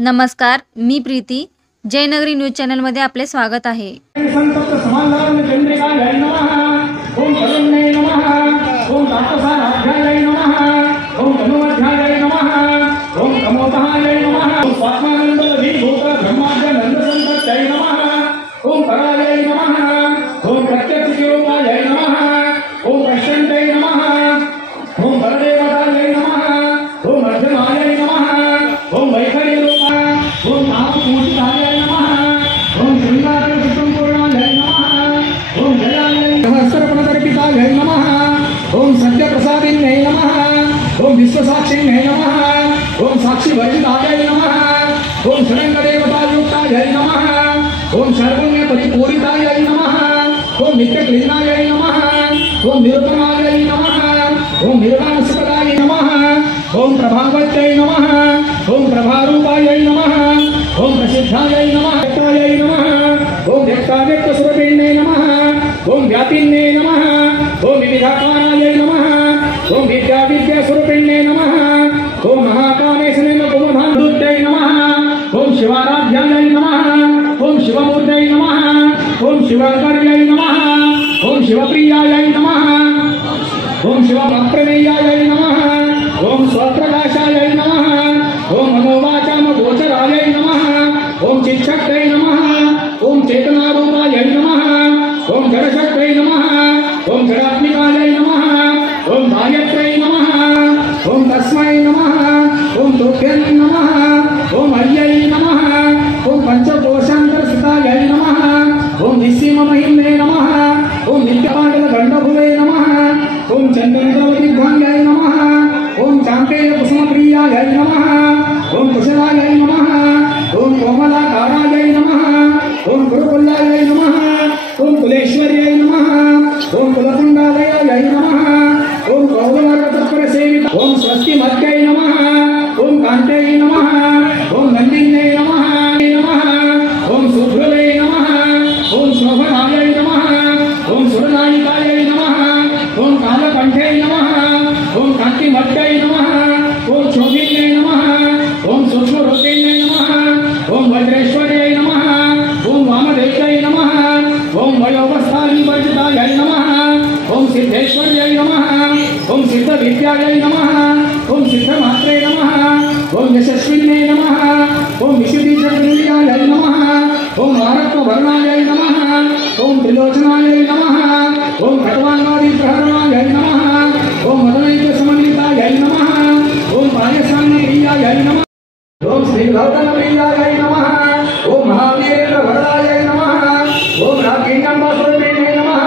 नमस्कार, मी प्रीती. जयनगरी न्यूज चॅनलमध्ये आपले स्वागत आहे. ओम सत्य प्रसादिन्यै नमः। ओम विश्वसाक्षिन्यै नमः। ओम साक्षी वर्जितायै नमः। ओम षडंग देवतायुक्तायै नमः। ओम सर्वज्ञ परिपूरितायै नमः। ओम नित्यक्लीनायै नमः। ओम निरुपमायै नमः। ओम निर्वाणसुखदायै नमः। ओम प्रभावत्यै नमः। ओम प्रभारूपायै नमः। ओम प्रसिद्धायै नमः। व्यक्तायै नमः। ओम व्यक्ताव्यक्तस्वरूपिण्यै नमः। ओम व्यापिन्यै नमः। ओम विविधाकारायै नमः। ओम विद्या विद्यास्वरूपिण्यै नमः। ओम महाकामेशनेन कुमुदान्धुत्यै नमः। ओम शिवाराध्यायै नमः। ओम शिवमूर्तयै नमः। ओम शिवकर्यै नमः। ओम शिवप्रियायै नमः। ओम शिवप्रमेयायै नमः। ओम स्वप्रकाशायै नमः। ओम मनोवाचामगोचरायै नमः। ओम चिच्छक्त्यै नमः। ओम चेतनारूपायै नमः। ओम जडशक्त्यै नमः। ओम जडात्मिकायै नमः। ओम गायत्र्यै नमः। ओम तस्मै नमः। ओम तुभ्यै नमः। ओम हर्यै नमः। ओम पंचकोशान्तरस्थितायै नमः। ओम निस्सीममहिम्ने नमः। ओम नित्यपाटलदण्डभुवे नमः। ओम चन्द्रनिधवदिग्भाङ्गायै नमः। ओम चाम्पेयकुसुमप्रियायै नमः। ओम कुशलायै नमः। ओम कोमलाकारायै नमः। ओम गुरुकुल्यायै नमः। ओम कुलेश्वर्यै नमः। ओम कुलकुण्डालयायै नमः। ओम कौलवर्गतत्परसेवित ओम स्वस्तिमत्यै नमः। ओम कान्त्यै नमः। ओम नन्दिन्यै नमः। ओम सुभ्रुवे नमः। ओम शोभनायै नमः। ओम सुरनायिकायै नमः। ओम कालकण्ठै नमः। ओम कान्तिमत्यै नमः। ओम शोभिन्यै नमः। ओम सूक्ष्मरूपिण्यै नमः। ओम वज्रेश्वर्यै नमः। ओम वामदेव्यै नमः। ओम वयोवस्थानिवर्जितायै नमः। ओम सिद्धेश्वर्यै नमः। ओम सिद्धविद्यायै नमः। ओम सिद्धमात्रे नमः। ओम यशस्विन्यै नमः। ओम विशुद्धिचतुर्यायै नमः। ओम आरत्मवर्णायै नमः। ओम त्रिलोचनायै नमः। ओम खट्वाङ्गादिप्रहरणायै नमः। ओम मदनैकसमन्वितायै नमः। ओम पायसान्नप्रियायै नमः। ओम श्रीगौतमप्रियायै नमः। ओम महावीरेन्द्रवरदायै नमः। ओम राकीण्यम्बासुरप्रिये नमः।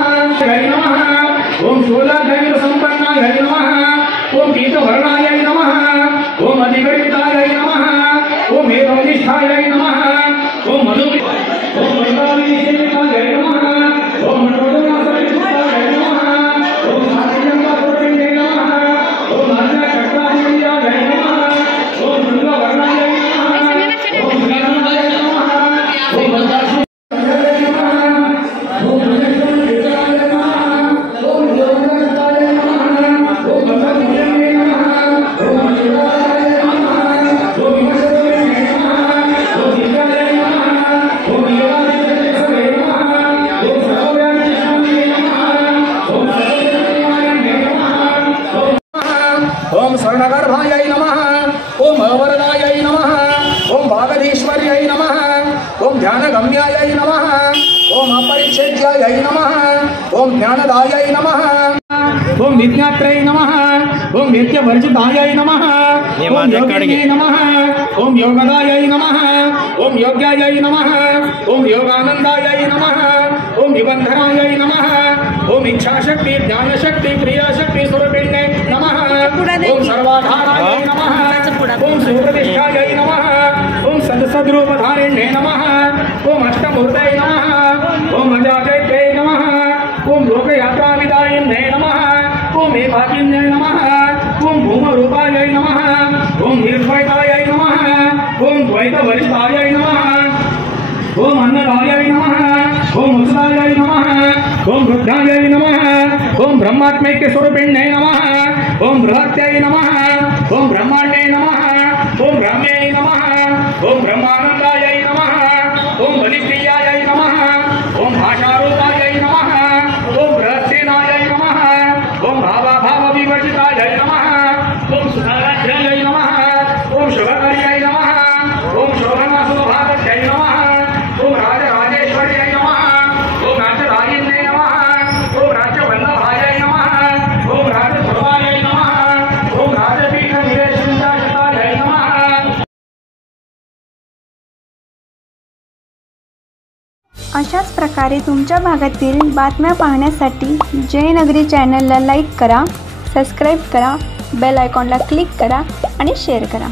ओम शूलाधैर्यसम्पन्नायै नमः। ओम पीतवर्णायै नमः। ओम अधिगणितायै नमः। ओम वेदवनिष्ठायै नमः। ओम मधु ओम मधुराविनिसेवितायै नमः। ओम मठोदनासविष्टायै नमः। ओम साक्षियम्बासुरप्रिये नमः। ओम आज्ञाचक्राधिपत्यायै नमः। ओम शृङ्गवर्णायै नमः। ओम श्रीगन्धायै नमः। ओम वज्रासु ओम स्वर्णगर्भायै नमः। ओम अवरदायै नमः। ओम भागधीश्वर्यै नमः। ओम ध्यानगम्यायै नमः। ओम अपरिच्छेद्यायै नमः। ओम ज्ञानदायै नमः। ओम विज्ञात्रै नमः। ओम नित्यवर्जितायै नमः। ओम योगिन्यै नमः। ओम योगदायै नमः। ओम योग्यायै नमः। ओम योगानन्दायै नमः। ओम निबन्धनायै नमः। ओम इच्छाशक्ति ज्ञानशक्ति क्रियाशक्ति स्वरूपिण्यै नमः। ओम सर्वाधारायै नमः। ओम सुप्रतिष्ठायै नमः। ओम सद्सद्रूपधारिण्यै नमः। ओम अष्टमूर्तये नमः। ओम अजागत्यै नमः। ओम लोकयात्राविदायिन्यै नमः। ओम एकाकिन्यै नमः। ओम भूमरूपायै नमः। ओम निर्द्वैतायै नमः। ओम द्वैतवरिष्ठायै नमः। ओम अन्नदायै नमः। ओम उषदायै नमः। ओम रुद्रायै नमः। ओम ब्रह्मात्मैक्य स्वरूपिण्यै नमः। ओम बृहत्यै नमः। ओम ब्रह्माण्डे नमः। ओम ब्रह्मे नमः। ओम सुधाराध्याय नमः ओम सुधाराध्याय नमः ओम शुभकर्याय नमः ओम शोभनासुभागाध्याय नमः ओम राजराजेश्वर्याय नमः ओम राजराजेन्द्राय नमः ओम राजवल्लभाय नमः ओम राजसर्वाय नमः ओम राजपीठ निवेशनाय नमः। अशाच प्रकारे तुमच्या भागातील बातम्या पाहण्यासाठी जयनगरी चॅनलला लाईक करा, सबस्क्राईब करा, बेल आयकॉनला क्लिक करा आणि शेअर करा।